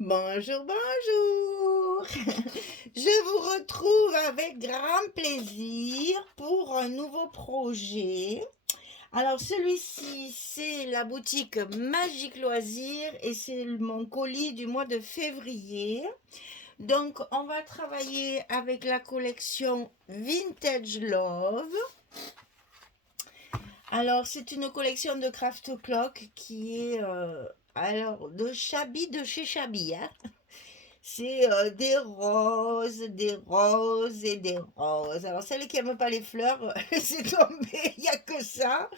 Bonjour, bonjour. Je vous retrouve avec grand plaisir pour un nouveau projet. Alors celui-ci, c'est la boutique Magique Loisirs et c'est mon colis du mois de février. Donc on va travailler avec la collection Vintage Love. Alors c'est une collection de Craft Clock qui est alors de Chabi de chez Chabi, hein. C'est des roses et des roses. Alors, celle qui n'aime pas les fleurs, c'est tombé, il n'y a que ça.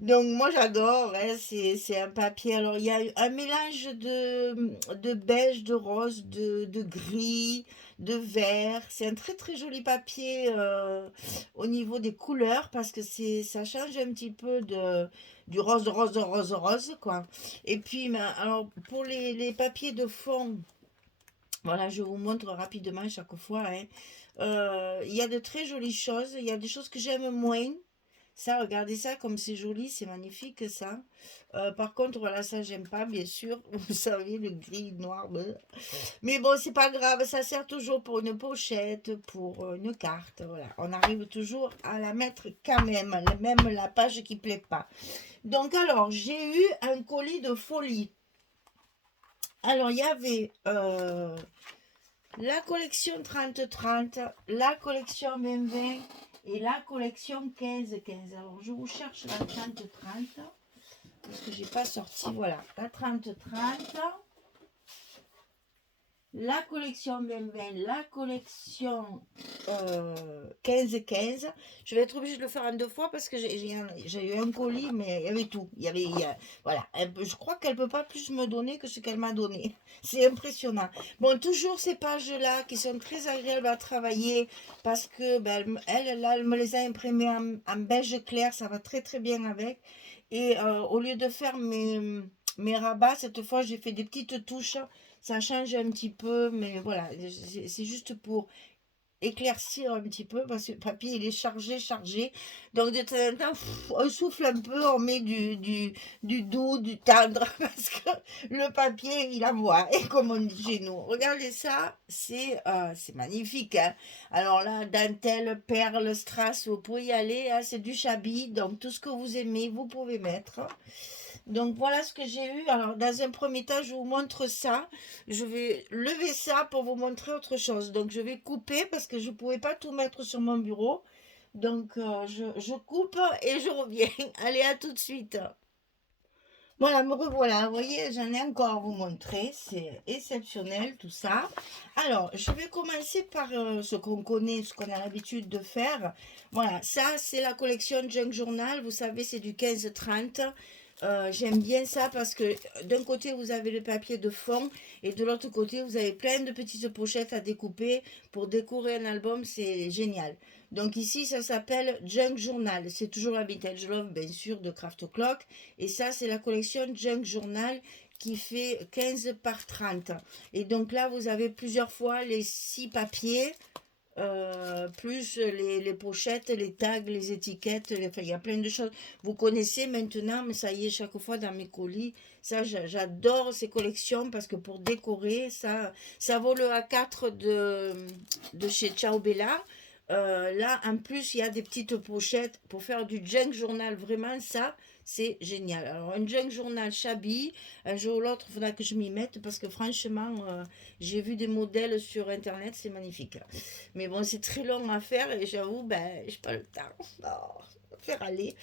Donc, moi, j'adore, hein, c'est un papier. Alors, il y a un mélange de beige, de rose, de gris, de vert. C'est un très, très joli papier au niveau des couleurs parce que ça change un petit peu du rose, rose, rose, rose, quoi. Et puis, alors, pour les papiers de fond, voilà, je vous montre rapidement chaque fois, hein. Il y a de très jolies choses. Il y a des choses que j'aime moins. Ça, regardez ça, comme c'est joli, c'est magnifique ça. Par contre, voilà, ça, j'aime pas, bien sûr. Vous savez, le gris, noir. Bleu. Mais bon, c'est pas grave, ça sert toujours pour une pochette, pour une carte. Voilà, on arrive toujours à la mettre quand même la page qui plaît pas. Donc, alors, j'ai eu un colis de folie. Alors, il y avait la collection 30-30, la collection 20-20 et la collection 15-15. Alors, je vous cherche la 30-30 parce que j'ai pas sorti. Voilà, la 30-30, la collection 20-20, la collection 15-15. Je vais être obligée de le faire en deux fois parce que j'ai eu un colis, mais il y avait tout. Voilà, je crois qu'elle peut pas plus me donner que ce qu'elle m'a donné. C'est impressionnant. Bon, toujours ces pages-là qui sont très agréables à travailler parce que ben, elle me les a imprimées en beige clair, ça va très très bien avec. Et au lieu de faire mes rabats, cette fois j'ai fait des petites touches. Ça change un petit peu, mais voilà, c'est juste pour éclaircir un petit peu parce que le papier il est chargé, chargé. Donc de temps en temps, on souffle un peu, on met du doux, du tendre parce que le papier il aboie, et comme on dit chez nous. Regardez ça, c'est magnifique, hein. Alors là, dentelle, perles, strass, vous pouvez y aller, hein, c'est du Chabi, donc tout ce que vous aimez, vous pouvez mettre. Donc voilà ce que j'ai eu. Alors dans un premier temps, je vous montre ça. Je vais lever ça pour vous montrer autre chose. Donc je vais couper parce que je ne pouvais pas tout mettre sur mon bureau. Donc je coupe et je reviens. Allez, à tout de suite. Voilà, me revoilà. Vous voyez, j'en ai encore à vous montrer. C'est exceptionnel tout ça. Alors, je vais commencer par ce qu'on connaît, ce qu'on a l'habitude de faire. Voilà, ça c'est la collection Junk Journal. Vous savez, c'est du 15-30. J'aime bien ça parce que d'un côté vous avez le papier de fond et de l'autre côté vous avez plein de petites pochettes à découper pour décorer un album, c'est génial. Donc ici ça s'appelle Junk Journal, c'est toujours la Vintage Love bien sûr de Craft Clock et ça c'est la collection Junk Journal qui fait 15 par 30. Et donc là vous avez plusieurs fois les 6 papiers plus les pochettes, les tags, les étiquettes, enfin, il y a plein de choses. Vous connaissez maintenant, mais ça y est, chaque fois dans mes colis, ça j'adore ces collections parce que pour décorer, ça vaut le A4 de chez Ciao Bella. Là, en plus, il y a des petites pochettes pour faire du junk journal. Vraiment, ça, c'est génial. Alors, un junk journal Chabi, un jour ou l'autre, il faudra que je m'y mette parce que franchement, j'ai vu des modèles sur Internet, c'est magnifique. Mais bon, c'est très long à faire et j'avoue, ben, j'ai pas le temps. Oh, faire aller.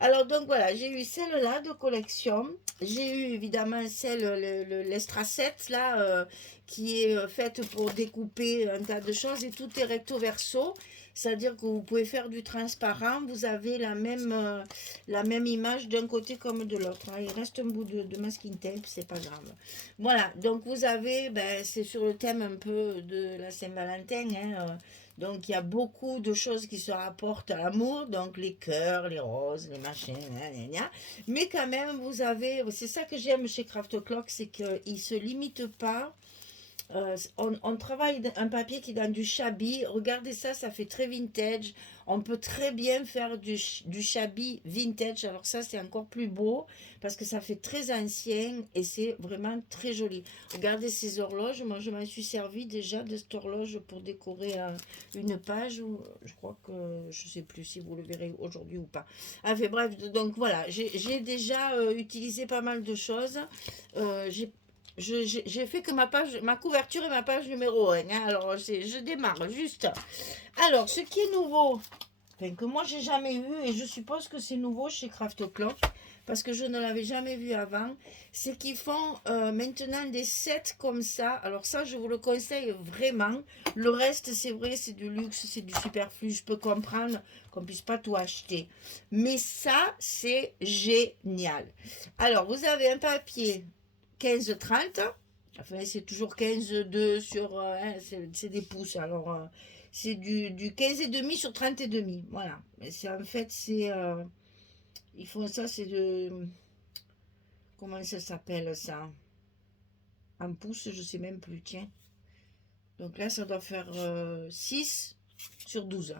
Alors, donc voilà, j'ai eu celle-là de collection. J'ai eu évidemment celle, l'Extra 7, là, qui est faite pour découper un tas de choses et tout est recto verso. C'est-à-dire que vous pouvez faire du transparent, vous avez la même image d'un côté comme de l'autre. Il reste un bout de masking tape, c'est pas grave. Voilà, donc vous avez, ben, c'est sur le thème un peu de la Saint-Valentin, hein, donc il y a beaucoup de choses qui se rapportent à l'amour, donc les cœurs, les roses, les machins, gna, gna, gna. Mais quand même, vous avez, c'est ça que j'aime chez Craft Clock, c'est qu'il ne se limite pas On travaille un papier qui est dans du shabby. Regardez ça, ça fait très vintage. On peut très bien faire du shabby vintage. Alors ça, c'est encore plus beau parce que ça fait très ancien et c'est vraiment très joli. Regardez ces horloges. Moi, je m'en suis servi déjà de cette horloge pour décorer une page. Je crois que, je ne sais plus si vous le verrez aujourd'hui ou pas. Enfin bref, donc voilà, j'ai déjà utilisé pas mal de choses. J'ai fait que ma couverture et ma page numéro 1. Hein. Alors, je démarre juste. Alors, ce qui est nouveau, enfin, que moi j'ai jamais vu, et je suppose que c'est nouveau chez Craft Cloth, parce que je ne l'avais jamais vu avant, c'est qu'ils font maintenant des sets comme ça. Alors ça, je vous le conseille vraiment. Le reste, c'est vrai, c'est du luxe, c'est du superflu. Je peux comprendre qu'on puisse pas tout acheter. Mais ça, c'est génial. Alors, vous avez un papier 15-30. Enfin, c'est toujours 15,2 sur... hein, c'est des pouces. Alors, c'est du 15,5 sur 30,5. Voilà. Mais c'est en fait, c'est... ils font ça, c'est de... Comment ça s'appelle, ça? En pouces, je sais même plus, tiens. Donc là, ça doit faire 6 sur 12.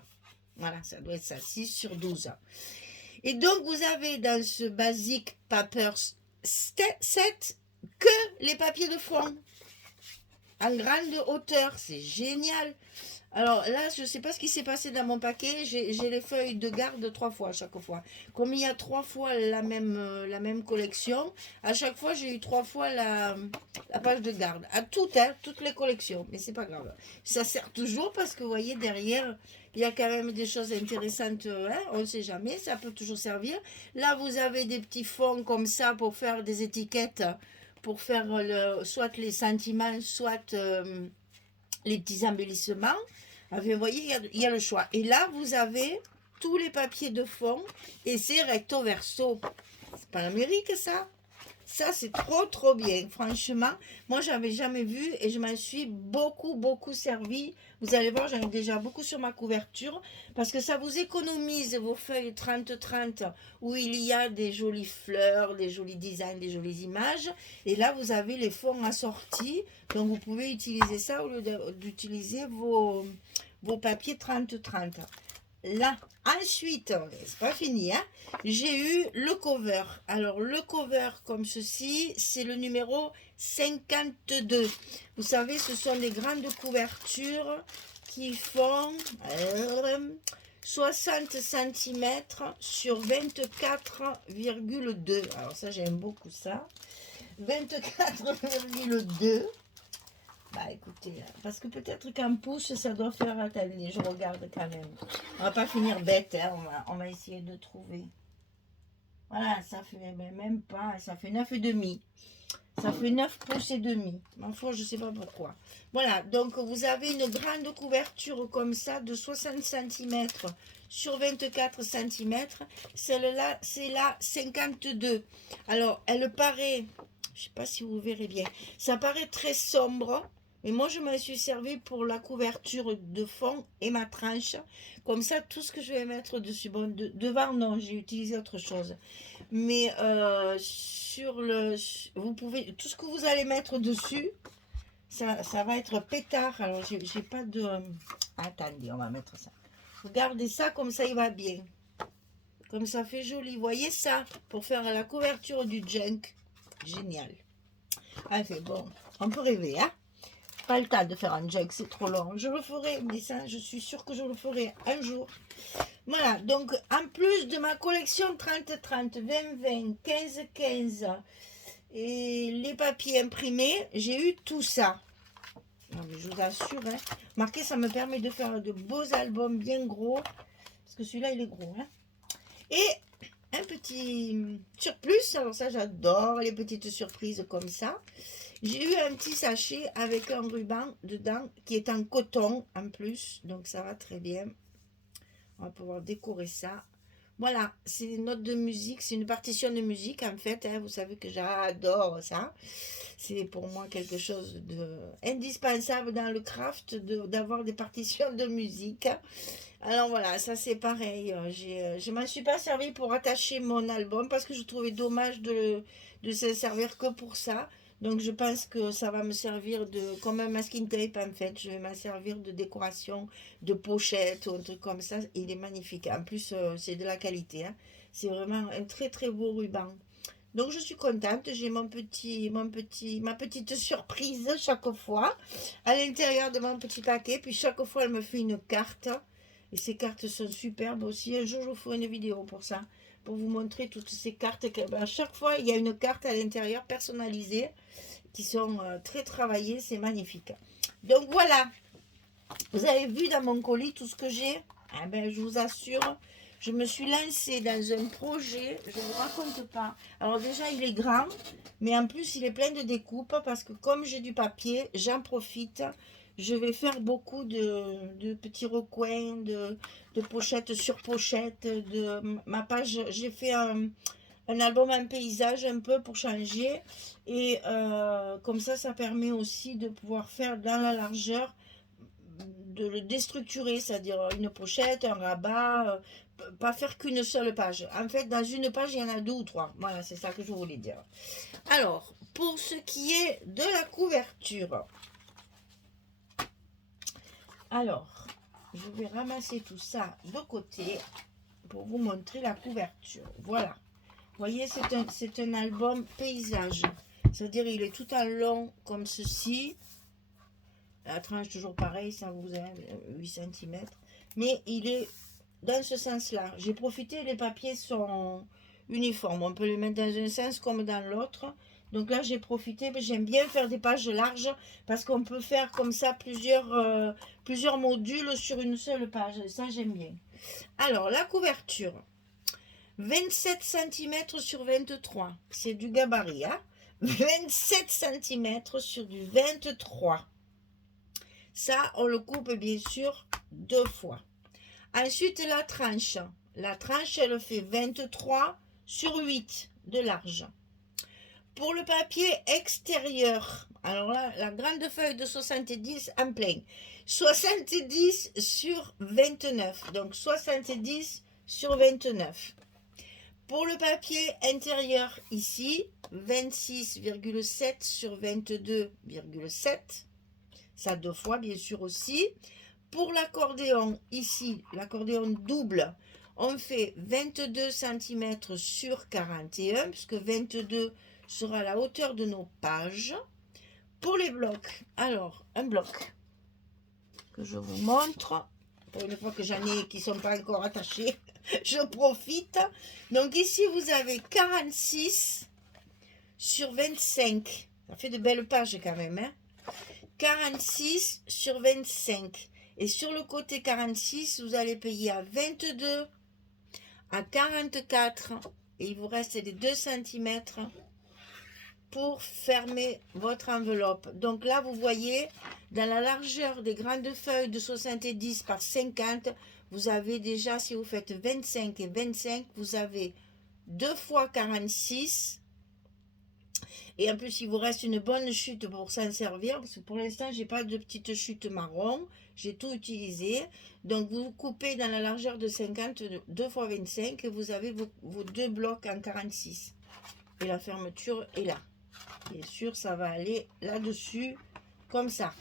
Voilà, ça doit être ça, 6 sur 12. Et donc, vous avez dans ce Basic Paper Set que les papiers de fond en grande hauteur. C'est génial. Alors là, je ne sais pas ce qui s'est passé dans mon paquet. J'ai les feuilles de garde 3 fois à chaque fois. Comme il y a 3 fois la même collection, à chaque fois, j'ai eu 3 fois la page de garde. À toutes, hein, toutes les collections. Mais c'est pas grave. Ça sert toujours parce que vous voyez, derrière, il y a quand même des choses intéressantes. Hein, on ne sait jamais, ça peut toujours servir. Là, vous avez des petits fonds comme ça pour faire des étiquettes, pour faire soit les sentiments, soit les petits embellissements. Enfin, vous voyez, il y a le choix. Et là, vous avez tous les papiers de fond et c'est recto verso. C'est pas l'Amérique, ça. Ça, c'est trop, trop bien. Franchement, moi, j'avais jamais vu et je m'en suis beaucoup, beaucoup servi. Vous allez voir, j'en ai déjà beaucoup sur ma couverture parce que ça vous économise vos feuilles 30-30 où il y a des jolies fleurs, des jolis designs, des jolies images. Et là, vous avez les fonds assortis. Donc, vous pouvez utiliser ça au lieu d'utiliser vos papiers 30-30. Là, ensuite, c'est pas fini, hein, j'ai eu le cover. Alors, le cover comme ceci, c'est le numéro 52. Vous savez, ce sont des grandes couvertures qui font 60 cm sur 24,2. Alors ça, j'aime beaucoup ça. 24,2. Bah écoutez, parce que peut-être qu'un pouce, ça doit faire... Attendez, je regarde quand même. On va pas finir bête, hein, on va essayer de trouver. Voilà, ça fait même pas, ça fait 9,5. Ça fait 9 pouces et demi. Enfin, je sais pas pourquoi. Voilà, donc vous avez une grande couverture comme ça de 60 cm sur 24 cm. Celle-là, c'est la 52. Alors, elle paraît, je sais pas si vous verrez bien, ça paraît très sombre. Mais moi, je me suis servi pour la couverture de fond et ma tranche. Comme ça, tout ce que je vais mettre dessus. Bon, devant, non, j'ai utilisé autre chose. Mais sur le... Vous pouvez... Tout ce que vous allez mettre dessus, ça va être pétard. Alors, j'ai pas de... Attendez, on va mettre ça. Regardez ça, comme ça, il va bien. Comme ça fait joli. Vous voyez ça? Pour faire la couverture du junk. Génial. Enfin, bon, on peut rêver, hein? Pas le temps de faire un jug, c'est trop long. Je le ferai, mais ça, je suis sûre que je le ferai un jour. Voilà, donc en plus de ma collection 30-30, 20-20, 15-15 et les papiers imprimés, j'ai eu tout ça. Non, mais je vous assure, hein, marqué, ça me permet de faire de beaux albums bien gros. Parce que celui-là, il est gros. Hein. Et un petit surplus, alors ça, j'adore les petites surprises comme ça. J'ai eu un petit sachet avec un ruban dedans qui est en coton en plus. Donc ça va très bien. On va pouvoir décorer ça. Voilà, c'est une note de musique. C'est une partition de musique en fait. Hein, vous savez que j'adore ça. C'est pour moi quelque chose d'indispensable dans le craft d'avoir des partitions de musique. Alors voilà, ça c'est pareil. Je m'en suis pas servi pour attacher mon album parce que je trouvais dommage de se servir que pour ça. Donc je pense que ça va me servir de comme un masking tape en fait. Je vais m'en servir de décoration, de pochette ou un truc comme ça. Il est magnifique. En plus, c'est de la qualité, hein. C'est vraiment un très très beau ruban. Donc je suis contente, j'ai ma petite surprise chaque fois à l'intérieur de mon petit paquet. Puis chaque fois elle me fait une carte. Et ces cartes sont superbes aussi. Un jour je vous ferai une vidéo pour ça, pour vous montrer toutes ces cartes. À chaque fois il y a une carte à l'intérieur personnalisée qui sont très travaillées, c'est magnifique. Donc voilà, vous avez vu dans mon colis tout ce que j'ai. Eh ben, je vous assure, je me suis lancée dans un projet, je ne vous raconte pas. Alors déjà, il est grand, mais en plus, il est plein de découpes parce que comme j'ai du papier, j'en profite. Je vais faire beaucoup de petits recoins, de pochettes sur pochettes, de ma page. J'ai fait un album en paysage un peu pour changer. Et comme ça permet aussi de pouvoir faire dans la largeur de le déstructurer, c'est-à-dire une pochette, un rabat, pas faire qu'une seule page. En fait, dans une page, il y en a deux ou trois. Voilà, c'est ça que je voulais dire. Alors, pour ce qui est de la couverture, alors, je vais ramasser tout ça de côté pour vous montrer la couverture. Voilà. Vous voyez, c'est un album paysage. C'est-à-dire, il est tout en long comme ceci. La tranche toujours pareil, ça vous a 8 cm. Mais il est dans ce sens-là. J'ai profité, les papiers sont uniformes. On peut les mettre dans un sens comme dans l'autre. Donc là, j'ai profité. J'aime bien faire des pages larges parce qu'on peut faire comme ça plusieurs modules sur une seule page. Ça, j'aime bien. Alors, la couverture. 27 cm sur 23. C'est du gabarit. Hein, 27 cm sur du 23. Ça, on le coupe bien sûr deux fois. Ensuite, la tranche. La tranche, elle fait 23 sur 8 de large. Pour le papier extérieur, alors là, la grande feuille de 70 en plein. 70 sur 29. Donc 70 sur 29. Pour le papier intérieur, ici, 26,7 sur 22,7. Ça deux fois, bien sûr aussi. Pour l'accordéon, ici, l'accordéon double, on fait 22 cm sur 41, puisque 22 sera la hauteur de nos pages. Pour les blocs, alors, un bloc que je vous montre. Pour une fois que j'en ai qui ne sont pas encore attachés, je profite. Donc ici, vous avez 46 sur 25. Ça fait de belles pages quand même, hein. 46 sur 25. Et sur le côté 46, vous allez payer à 22, à 44. Et il vous reste les 2 cm pour fermer votre enveloppe. Donc là, vous voyez, dans la largeur des grandes feuilles de 70 par 50, vous avez déjà, si vous faites 25 et 25, vous avez 2 fois 46. Et en plus, il vous reste une bonne chute pour s'en servir. Parce que pour l'instant, j'ai pas de petite chute marron. J'ai tout utilisé. Donc, vous coupez dans la largeur de 50, 2 fois 25. Et vous avez vos deux blocs en 46. Et la fermeture est là. Bien sûr, ça va aller là-dessus. Comme ça.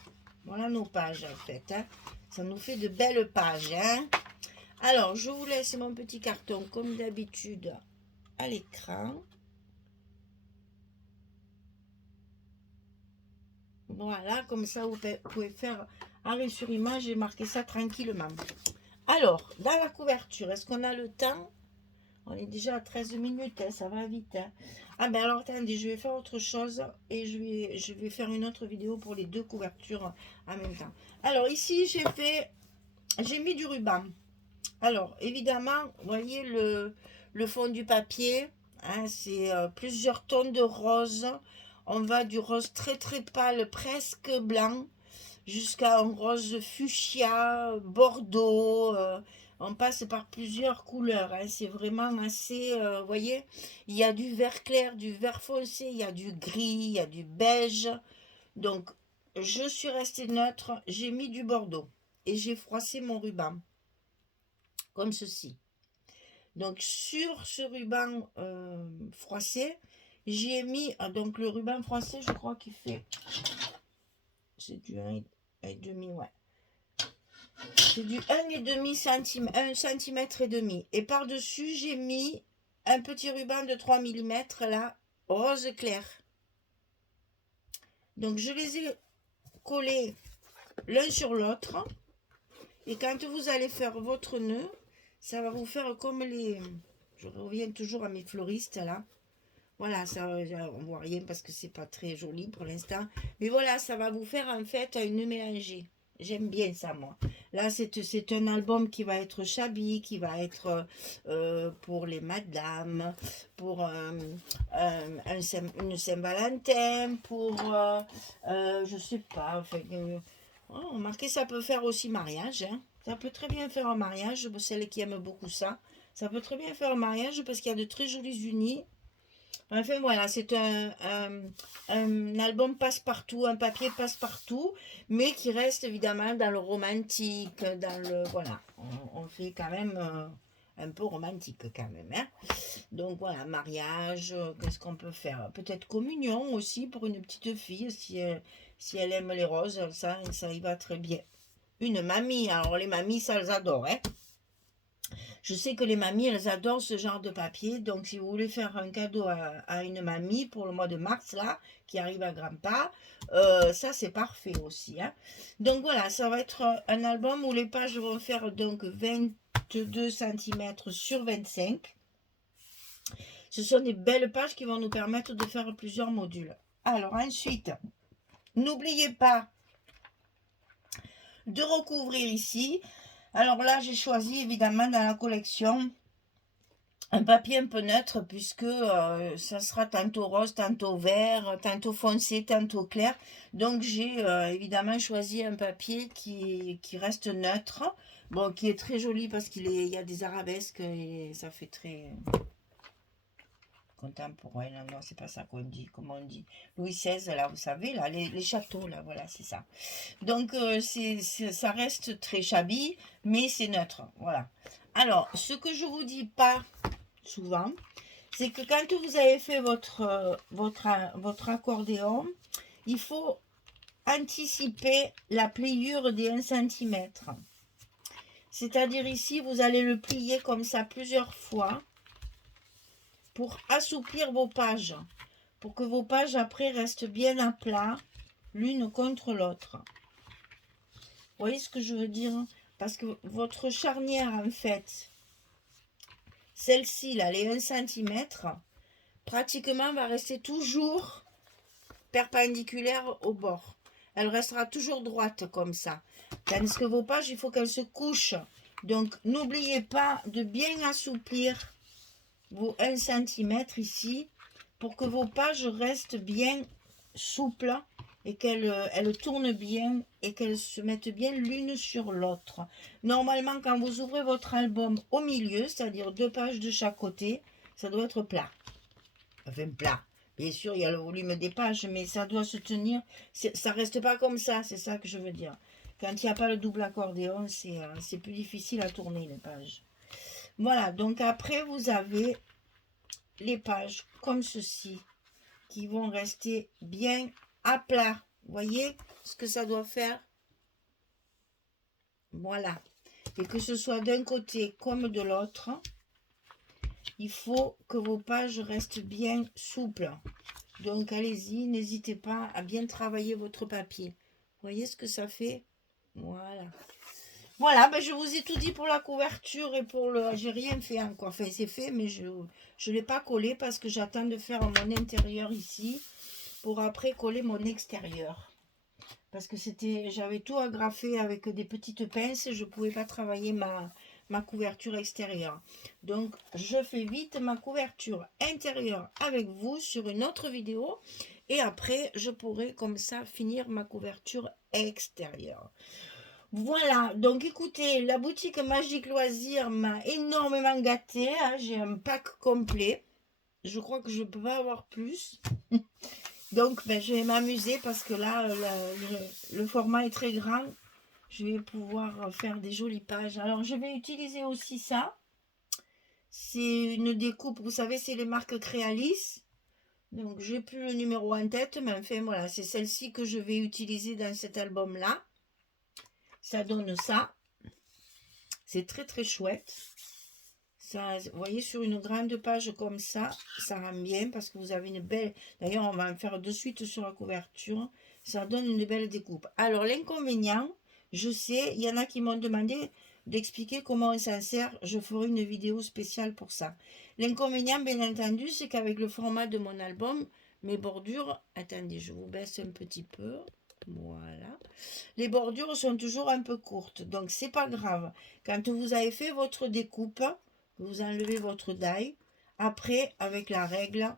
Voilà nos pages, en fait. Hein. Ça nous fait de belles pages. Hein. Alors, je vous laisse mon petit carton, comme d'habitude, à l'écran. Voilà, comme ça, vous pouvez faire arrêt sur image et marquer ça tranquillement. Alors, dans la couverture, est-ce qu'on a le temps? On est déjà à 13 minutes, hein, ça va vite. Hein. Ah ben alors, attendez, je vais faire autre chose et je vais faire une autre vidéo pour les deux couvertures en même temps. Alors, ici, j'ai mis du ruban. Alors, évidemment, vous voyez le fond du papier, hein, c'est plusieurs tons de rose. On va du rose très très pâle, presque blanc, jusqu'à un rose fuchsia, bordeaux. On passe par plusieurs couleurs. Hein, c'est vraiment assez, vous voyez, il y a du vert clair, du vert foncé, il y a du gris, il y a du beige. Donc, je suis restée neutre. J'ai mis du bordeaux et j'ai froissé mon ruban, comme ceci. Donc, sur ce ruban froissé, J'y ai mis, donc le ruban français, je crois qu'il fait, c'est du 1,5, ouais. C'est du 1,5 cm, 1,5 cm. Et par-dessus, j'ai mis un petit ruban de 3 mm, là, rose clair. Donc, je les ai collés l'un sur l'autre. Et quand vous allez faire votre nœud, ça va vous faire comme les... Je reviens toujours à mes fleuristes, là. Voilà, ça, on voit rien parce que c'est pas très joli pour l'instant. Mais voilà, ça va vous faire en fait une mélangée. J'aime bien ça, moi. Là, c'est un album qui va être shabby, qui va être pour les madames, pour une Saint-Valentin, pour, je sais pas, enfin, remarquez, ça peut faire aussi mariage. Hein. Ça peut très bien faire un mariage, pour celles qui aiment beaucoup ça. Ça peut très bien faire un mariage parce qu'il y a de très jolis unis. Enfin voilà, c'est un album passe-partout, un papier passe-partout, mais qui reste évidemment dans le romantique, dans le... Voilà, on fait quand même un peu romantique quand même. Hein. Donc voilà, mariage, qu'est-ce qu'on peut faire? Peut-être communion aussi pour une petite fille, si elle aime les roses, ça y va très bien. Une mamie, alors les mamies, ça elles adorent, hein. Je sais que les mamies, elles adorent ce genre de papier. Donc, si vous voulez faire un cadeau à une mamie pour le mois de mars, là, qui arrive à grands pas, ça, c'est parfait aussi. Hein. Donc, voilà, ça va être un album où les pages vont faire donc 22 cm sur 25. Ce sont des belles pages qui vont nous permettre de faire plusieurs modules. Alors, ensuite, n'oubliez pas de recouvrir ici. Alors là, j'ai choisi évidemment dans la collection un papier un peu neutre puisque ça sera tantôt rose, tantôt vert, tantôt foncé, tantôt clair. Donc j'ai évidemment choisi un papier qui reste neutre. Bon, qui est très joli parce qu'il y a des arabesques et ça fait très contemporain. Non, c'est pas ça qu'on dit. Comment on dit? Louis XVI, là, vous savez, là, les châteaux, là, voilà, c'est ça. Donc ça reste très shabby, mais c'est neutre. Voilà. Alors, ce que je vous dis pas souvent, c'est que quand vous avez fait votre accordéon, il faut anticiper la pliure des 1 cm. C'est-à-dire ici, vous allez le plier comme ça plusieurs fois pour assouplir vos pages, pour que vos pages après restent bien à plat, l'une contre l'autre. Vous voyez ce que je veux dire? Parce que votre charnière, en fait, celle-ci, là, les 1 cm, pratiquement va rester toujours perpendiculaire au bord. Elle restera toujours droite comme ça. Tandis que vos pages, il faut qu'elles se couchent. Donc, n'oubliez pas de bien assouplir vos 1 cm ici pour que vos pages restent bien souples et qu'elles tournent bien et qu'elles se mettent bien l'une sur l'autre. Normalement, quand vous ouvrez votre album au milieu, c'est-à-dire 2 pages de chaque côté, ça doit être plat. Enfin, plat. Bien sûr, il y a le volume des pages, mais ça doit se tenir. Ça reste pas comme ça, c'est ça que je veux dire. Quand il n'y a pas le double accordéon, c'est plus difficile à tourner les pages. Voilà, donc après, vous avez les pages comme ceci qui vont rester bien à plat. Vous voyez ce que ça doit faire? Voilà. Et que ce soit d'un côté comme de l'autre, il faut que vos pages restent bien souples. Donc allez-y, n'hésitez pas à bien travailler votre papier. Vous voyez ce que ça fait? Voilà. Voilà, ben je vous ai tout dit pour la couverture et pour le... J'ai rien fait encore. Enfin, c'est fait, mais je ne l'ai pas collé parce que j'attends de faire mon intérieur ici pour après coller mon extérieur. Parce que j'avais tout agrafé avec des petites pinces et je ne pouvais pas travailler ma couverture extérieure. Donc, je fais vite ma couverture intérieure avec vous sur une autre vidéo. Et après, je pourrai comme ça finir ma couverture extérieure. Voilà, donc écoutez, la boutique Magique Loisirs m'a énormément gâtée. Hein, j'ai un pack complet. Je crois que je ne peux pas avoir plus. Donc, ben, je vais m'amuser parce que là, le format est très grand. Je vais pouvoir faire des jolies pages. Alors, je vais utiliser aussi ça. C'est une découpe, vous savez, c'est les marques Créalis. Donc, j'ai plus le numéro en tête, mais enfin, voilà, c'est celle-ci que je vais utiliser dans cet album-là. Ça donne ça. C'est très, très chouette. Ça, vous voyez, sur une grande page comme ça rend bien parce que vous avez une belle... D'ailleurs, on va en faire de suite sur la couverture. Ça donne une belle découpe. Alors, l'inconvénient, je sais, il y en a qui m'ont demandé d'expliquer comment on s'en sert. Je ferai une vidéo spéciale pour ça. L'inconvénient, bien entendu, c'est qu'avec le format de mon album, mes bordures... Attendez, je vous baisse un petit peu. Voilà. Les bordures sont toujours un peu courtes, donc c'est pas grave. Quand vous avez fait votre découpe, vous enlevez votre die. Après, avec la règle,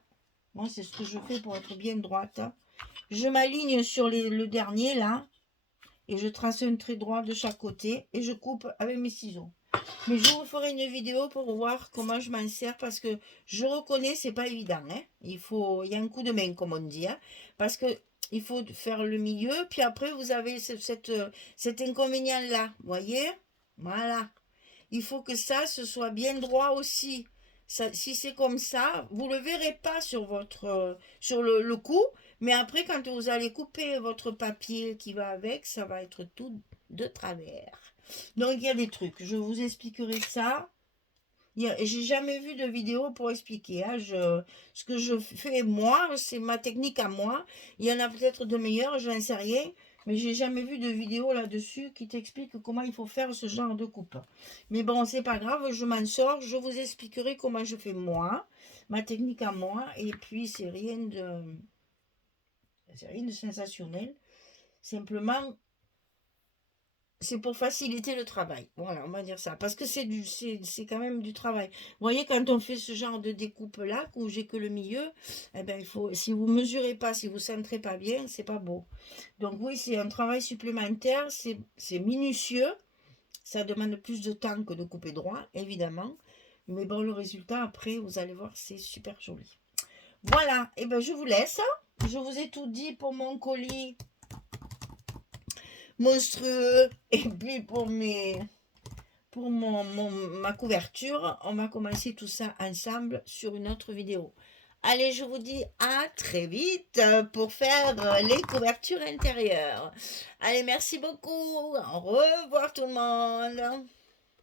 moi c'est ce que je fais pour être bien droite. Je m'aligne sur le dernier là et je trace un trait droit de chaque côté et je coupe avec mes ciseaux. Mais je vous ferai une vidéo pour voir comment je m'en sers parce que je reconnais c'est pas évident. Hein. Il y a un coup de main comme on dit. Hein, parce que il faut faire le milieu, puis après vous avez cet inconvénient là. Voyez? Voilà. Il faut que ça, ce soit bien droit aussi. Ça, si c'est comme ça, vous ne le verrez pas sur sur le coup, mais après, quand vous allez couper votre papier qui va avec, ça va être tout de travers. Donc, il y a des trucs. Je vous expliquerai ça. J'ai jamais vu de vidéo pour expliquer. Hein. Ce que je fais moi, c'est ma technique à moi. Il y en a peut-être de meilleures, je n'en sais rien. Mais j'ai jamais vu de vidéo là-dessus qui t'explique comment il faut faire ce genre de coupe. Mais bon, c'est pas grave, je m'en sors. Je vous expliquerai comment je fais moi, ma technique à moi. Et puis, c'est rien de sensationnel. Simplement, c'est pour faciliter le travail. Voilà, on va dire ça. Parce que c'est quand même du travail. Vous voyez, quand on fait ce genre de découpe-là, où j'ai que le milieu, eh ben, si vous mesurez pas, si vous centrez pas bien, c'est pas beau. Donc oui, c'est un travail supplémentaire, c'est minutieux. Ça demande plus de temps que de couper droit, évidemment. Mais bon, le résultat, après, vous allez voir, c'est super joli. Voilà, et ben je vous laisse. Je vous ai tout dit pour mon colis monstrueux. Et puis pour ma couverture, on va commencer tout ça ensemble sur une autre vidéo. Allez, je vous dis à très vite pour faire les couvertures intérieures. Allez, merci beaucoup. Au revoir tout le monde.